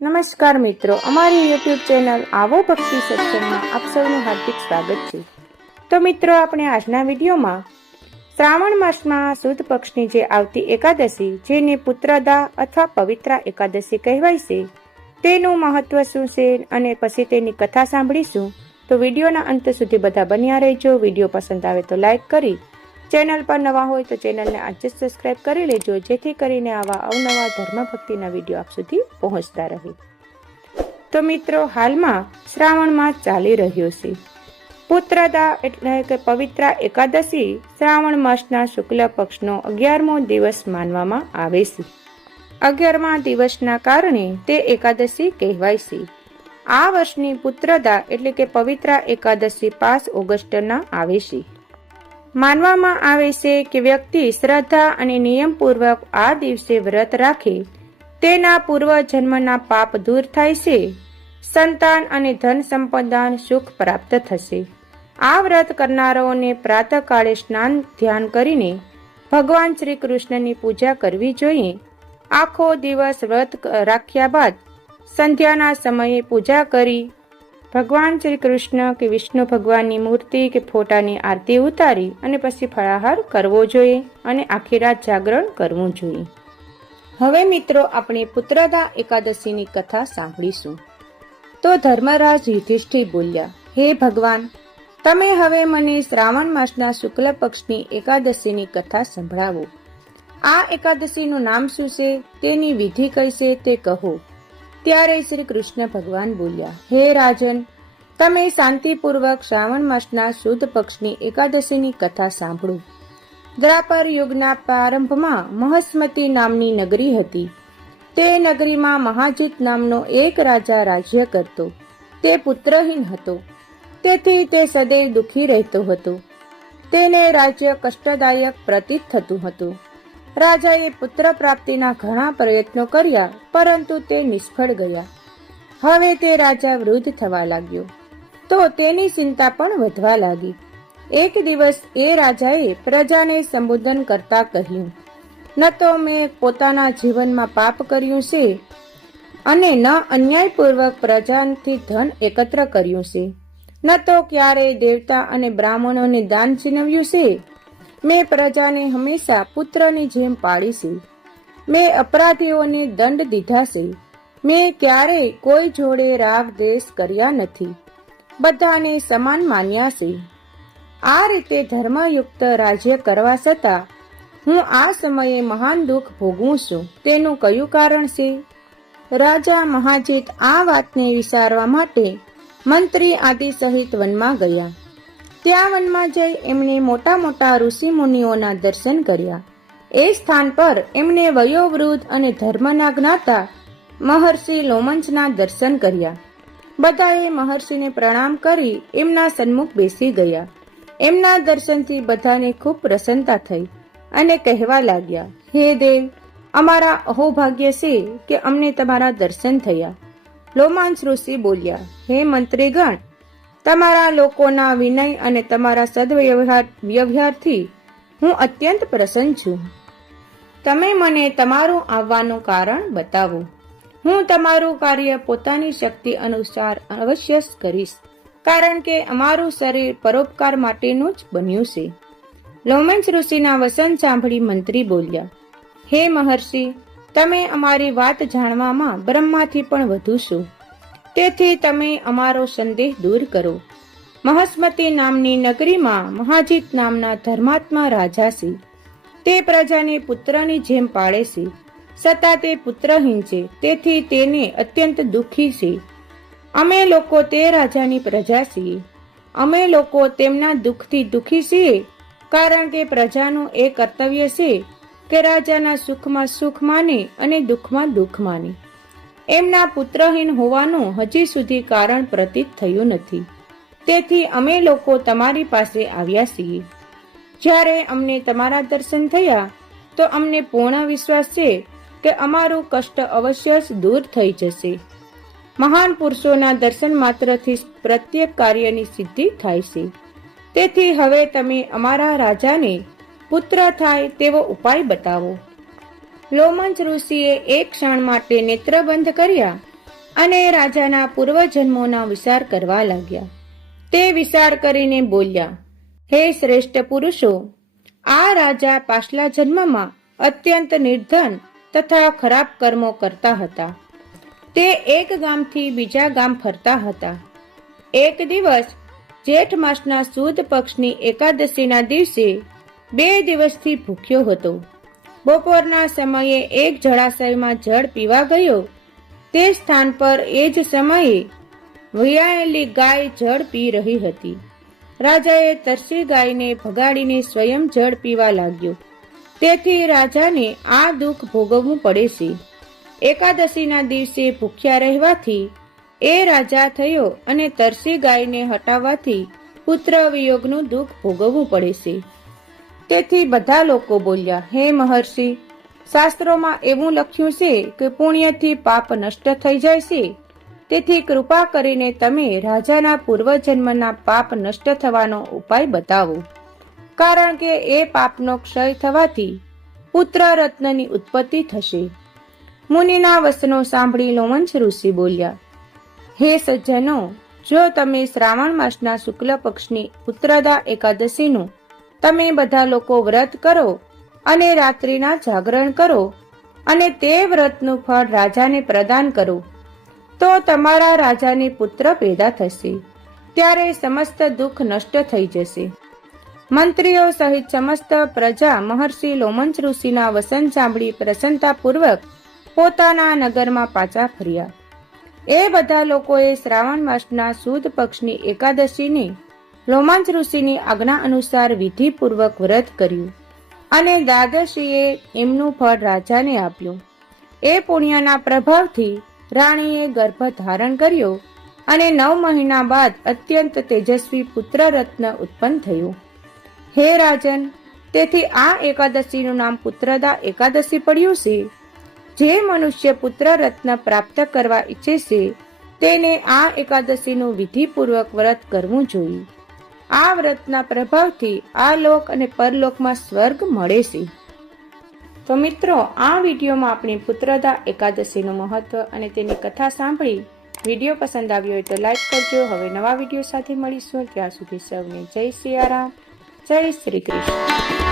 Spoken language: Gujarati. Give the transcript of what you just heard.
નમસ્કાર મિત્રો, અમારી યુટ્યુબ ચેનલ આવો ભક્તિ સત્સંગમાં આપ સૌનું હાર્દિક સ્વાગત છે. તો મિત્રો, આપણે આજના વિડીયોમાં શ્રાવણ માસમાં સુદ પક્ષની જે આવતી એકાદશી, જેને પુત્રદા અથવા પવિત્રા એકાદશી કહેવાય છે, તેનું મહત્વ શું છે અને પછી તેની કથા સાંભળીશું. તો વિડીયોના અંત સુધી બધા બન્યા રહેજો. વીડિયો પસંદ આવે તો લાઈક કરી ચેનલ પર નવા હોય તો ચેનલને આજે સબસ્ક્રાઇબ કરી લેજો, જેથી કરીને આવા અવનવા ધર્મ ભક્તિના વીડિયો આપ સુધી પહોંચતા રહે. તો મિત્રો, હાલમાં શ્રાવણ માસ ચાલી રહ્યો છે. પુત્રદા એટલે કે પવિત્ર એકાદશી શ્રાવણ માસના શુક્લ પક્ષનો અગિયારમો દિવસ માનવામાં આવે છે. અગિયારમા દિવસના કારણે તે એકાદશી કહેવાય છે. આ વર્ષની પુત્રદા એટલે કે પવિત્ર એકાદશી પાંચ ઓગસ્ટના આવે છે. માનવામાં આવે છે કે વ્યક્તિ શ્રદ્ધા અને નિયમપૂર્વક આ દિવસે વ્રત રાખે. તેના પૂર્વ જન્મના પાપ દૂર થાય છે. સંતાન અને ધન સંપદાન સુખ પ્રાપ્ત થશે. આ વ્રત કરનારાઓને પ્રાતઃકાળે સ્નાન, ધ્યાન કરીને ભગવાન શ્રી કૃષ્ણની પૂજા કરવી જોઈએ. આખો દિવસ વ્રત રાખ્યા બાદ સંધ્યાના સમયે પૂજા કરી ભગવાન શ્રી કૃષ્ણ કે વિષ્ણુ ભગવાનની મૂર્તિ કે ફોટાની આરતી ઉતારી અને પછી ફળાહાર કરવો જોઈએ અને આખી રાત જાગરણ કરવું જોઈએ. હવે મિત્રો આપણે પુત્રદા એકાદશીની કથા સાંભળીશું. તો ધર્મરાજ યુધિષ્ઠિર બોલ્યા, હે ભગવાન, તમે હવે મને શ્રાવણ માસના શુક્લ પક્ષની એકાદશીની કથા સંભળાવો. આ એકાદશીનું નામ શું છે? તેની વિધિ કઈ છે તે કહો. ત્યારે શ્રી કૃષ્ણ ભગવાન બોલ્યા, હે રાજન, તમે શાંતિપૂર્વક શ્રાવણ માસના શુદ્ધ પક્ષની એકાદશીની કથા સાંભળો. દ્રાપર યુગના પ્રારંભમાં મહસ્મતી નામની નગરી હતી. તે નગરીમાં મહાજૂત નામનો એક રાજા રાજ્ય કરતો. તે પુત્રહીન હતો. તેથી તે સદૈવ દુઃખી રહેતો હતો. તેને રાજ્ય કષ્ટદાયક પ્રતીત થતું હતું. રાજાએ પુત્ર પ્રાપ્તિના ઘણા પ્રયત્નો કર્યા, પરંતુ તે નિષ્ફળ ગયા. હવે તે રાજા વૃદ્ધ થવા લાગ્યો. તો તેની ચિંતા પણ વધવા લાગી. એક દિવસ એ રાજાએ પ્રજાને સંબોધન કરતા કહ્યું, ન તો મેં પોતાના જીવનમાં પાપ કર્યું છે, અને ન અન્યાયપૂર્વક પ્રજાથી ધન એકત્ર કર્યું છે. ન તો ક્યારેય દેવતા અને બ્રાહ્મણોને દાન છીનવ્યું છે મેં પ્રજાને હંમેશા પુત્રની જેમ પાળી મેં અપરાધીઓને દંડ દીધા છે. મેં ક્યારેય કોઈ જોડે રાગ દેશ કર્યા નથી. બધાને સમાન માન્યા છે. આ રીતે ધર્મયુક્ત રાજ્ય કરવા છતાં હું આ સમયે મહાન દુઃખ ભોગવું છું. તેનું કયું કારણ છે? રાજા મહાજીત આ વાતને વિચારવા માટે મંત્રી આદિ સહિત વનમાં ગયા. ત્યાં વનમાં જઈ એમણે મોટા મોટા ઋષિ મુનિઓના દર્શન કર્યા. એ સ્થાન પર એમણે વયોવૃદ્ધ અને ધર્મના જ્ઞાતા મહર્ષિ લોમંચના દર્શન કર્યા. બધાએ મહર્ષિને પ્રણામ કરી એમના સન્મુખ બેસી ગયા. એમના દર્શનથી બધાને ખૂબ પ્રસન્નતા થઈ અને કહેવા લાગ્યા, હે દેવ, અમારા અહોભાગ્ય છે કે અમને તમારા દર્શન થયા. લોમાંસ ઋષિ બોલ્યા, હે મંત્રીગણ તમારા લોકોના વિનય અને તમારા સદવ્યવહાર વ્યવહારથી હું અત્યંત પ્રસન્ન છું. તમે મને તમારું આવવાનું કારણ બતાવો. હું તમારું કાર્ય પોતાની શક્તિ અનુસાર અવશ્ય કરીશ, કારણ કે અમારું શરીર પરોપકાર માટેનું જ બન્યું છે. લોમંચ ઋષિના વસન સાંભળી મંત્રી બોલ્યા, હે મહર્ષિ, તમે અમારી વાત જાણવામાં બ્રહ્માથી પણ વધુ છો. તેથી તમે અમારો સંદેહ દૂર કરો. મહસ્મતી નામની નગરીમાં મહાજીત નામના ધર્માત્મા રાજા છે. તે પ્રજાને પુત્રની જેમ પાળે છે. છતાં તે પુત્રહીન છે. તેથી તેને અત્યંત દુઃખી છે. અમે લોકો તે રાજાની પ્રજા છીએ. અમે લોકો તેમના દુઃખથી દુઃખી છીએ, કારણ કે પ્રજાનું એ કર્તવ્ય છે કે રાજાના સુખમાં સુખ માને અને દુઃખમાં દુઃખ માને. એમના પુત્રહીન હોવાનું હજી સુધી કારણ પ્રતીત થયું નથી. તેથી અમે લોકો તમારી પાસે આવ્યા છીએ. જ્યારે અમને તમારા દર્શન થયા, તો અમને પૂર્ણ વિશ્વાસ છે કે અમારું કષ્ટ અવશ્ય જ દૂર થઈ જશે. મહાન પુરુષોના દર્શન માત્રથી પ્રત્યેક કાર્યની સિદ્ધિ થાય છે. તેથી હવે તમે અમારા રાજાને પુત્ર થાય તેવો ઉપાય બતાવો. લોમંચ ઋષિએ એક ક્ષણ માટે નેત્ર બંધ કર્યા અને રાજાના પૂર્વજન્મોના વિચાર કરવા લાગ્યા. તે વિચાર કરીને બોલ્યા, હે શ્રેષ્ઠ પુરુષો, આ રાજા પાછલા જન્મમાં અત્યંત નિર્ધન તથા ખરાબ કર્મો કરતા હતા. તે એક ગામથી બીજા ગામ ફરતા હતા. એક દિવસ, જેઠ માસના સુદ પક્ષની એકાદશીના દિવસે બે દિવસથી ભૂખ્યો હતો. બપોરના સમયે એક જળાશયમાં જળ પીવા ગયો. તે સ્થાન પર એ જ સમયે વૈયાયેલી ગાય જળ પી રહી હતી. રાજાએ તરસી ગાયને ભગાડીને સ્વયં જળ પીવા લાગ્યો. તેથી રાજાને આ દુઃખ ભોગવવું પડે છે. એકાદશીના દિવસે ભૂખ્યા રહેવાથી એ રાજા થયો અને તરસી ગાયને હટાવવાથી પુત્ર વિયોગનું દુઃખ ભોગવવું પડે છે. તેથી બધા લોકો બોલ્યા, હે મહર્ષિ, શાસ્ત્રોમાં એવું લખ્યું છે કે પુણ્યથી પાપ નષ્ટ થઈ જાય છે. તેથી કૃપા કરીને તમે રાજાના પૂર્વજન્મના પાપ નષ્ટ થવાનો ઉપાય બતાવો. કારણ કે એ પાપનો ક્ષય થવાથી પુત્ર રત્નની ઉત્પત્તિ થશે. મુનિના વસનો સાંભળી લોમંચ ઋષિ બોલ્યા, હે સજ્જનો, જો તમે શ્રાવણ માસના શુક્લ પક્ષની ઉત્તરદા એકાદશીનું તમે બધા લોકો વ્રત કરો અને રાત્રિના જાગરણ કરો અને તે વ્રતનું ફળ રાજાને પ્રદાન કરો. તો તમારા રાજાને પુત્ર પેદા થશે. ત્યારે સમસ્ત દુઃખ નષ્ટ થઈ જશે. મંત્રીઓ સહિત સમસ્ત પ્રજા મહર્ષિ લોમંચ ઋષિના વસન સાંભળી પ્રસન્નતાપૂર્વક પોતાના નગરમાં પાછા ફર્યા. એ બધા લોકોએ શ્રાવણ માસના સુદ પક્ષની એકાદશીની લોમાંચ ઋષિની આજ્ઞા અનુસાર વિધિપૂર્વક વ્રત કર્યું અને દાદશીએ એમનું ફળ રાજાને આપ્યું. એ પુણ્યના પ્રભાવથી રાણીએ ગર્ભ ધારણ કર્યો અને નવ મહિના બાદ અત્યંત તેજસ્વી પુત્ર રત્ન ઉત્પન્ન થયું. હે રાજન, તેથી આ એકાદશીનું નામ પુત્રદા એકાદશી પડ્યું છે? જે મનુષ્ય પુત્ર રત્ન પ્રાપ્ત કરવા ઈચ્છે છે, તેને આ એકાદશીનું વિધિપૂર્વક વ્રત કરવું જોઈએ. આ વ્રતના પ્રભાવથી આ લોક અને પરલોકમાં સ્વર્ગ મળે છે. તો મિત્રો, આ વિડીયોમાં આપણે પુત્રદા એકાદશીનું મહત્વ અને તેની કથા સાંભળી વીડિયો પસંદ આવ્યો હોય તો લાઈક કરજો. હવે નવા વીડિયો સાથે મળીશું. ત્યાં સુધી સૌને જય સિયારામ જય શ્રી કૃષ્ણ.